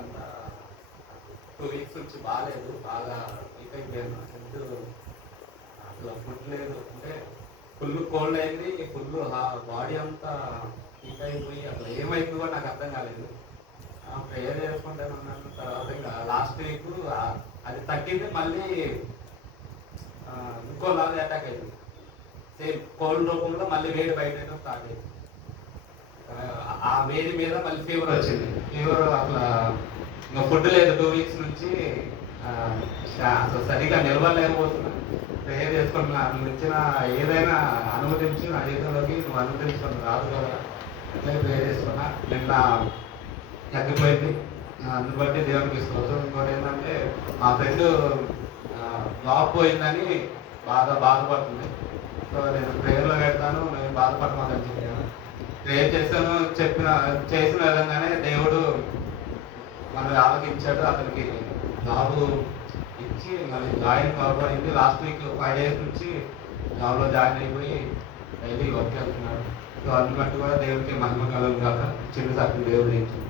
అంతా 2 వీక్స్ నుంచి బాగాలేదు, బాగా వీక్ అయిపోయాను. హెల్త్ అసలు ఫుడ్ లేదు, అంటే ఫుల్ కోల్డ్ అయింది, ఫుల్ బాడీ అంతా వీక్ అయిపోయి అసలు ఏమైందో నాకు అర్థం కాలేదు. ప్రేయర్ చేసుకుంటాను అన్నాను. తర్వాత ఇంకా లాస్ట్ వీక్ అది తగ్గింది, మళ్ళీ ఇంకోలాగా అటాక్ అయింది. సేమ్ కోల్డ్ రూపంలో మళ్ళీ వేడి బయట స్టార్ట్ అయింది. ఆ వేడి మీద మళ్ళీ ఫీవర్ వచ్చింది. ఫీవర్ అసలు ఇంకా ఫుడ్ లేదు 2 వీక్స్ నుంచి. అసలు సరిగా నిలవలేకపోతున్నా. ప్రేయర్ చేసుకున్నా, నువ్వు ఇచ్చిన ఏదైనా అనుమతించి నా జీవితంలోకి నువ్వు అనుమతించుకుని రాదు కదా, అట్లే ప్రేయర్ చేసుకున్నా. నిన్న తగ్గిపోయింది, అందుని బట్టి దేవునికి స్తోత్రం. ఇంకోటి ఏంటంటే మా ఫ్రెండ్ జాబ్ పోయిందని బాధపడుతుంది. సో నేను ప్రేయర్లో పెడతాను, నేను బాధపడమని చెప్పాను. ప్రేయర్ చేశాను, చేసిన విధంగానే దేవుడు మనల్ని ఆలోచించాడు. అతనికి జాబ్ ఇచ్చి మళ్ళీ జాయిన్ అయింది. లాస్ట్ వీక్ 5 days నుంచి జాబ్లో జాయిన్ అయిపోయి డైలీ వర్క్ వెళ్తున్నాడు. సో అందుబట్టి కూడా దేవుడికి మహిమ కలుగు కాక చిన్న సత్యం దేవుడు ఇచ్చింది.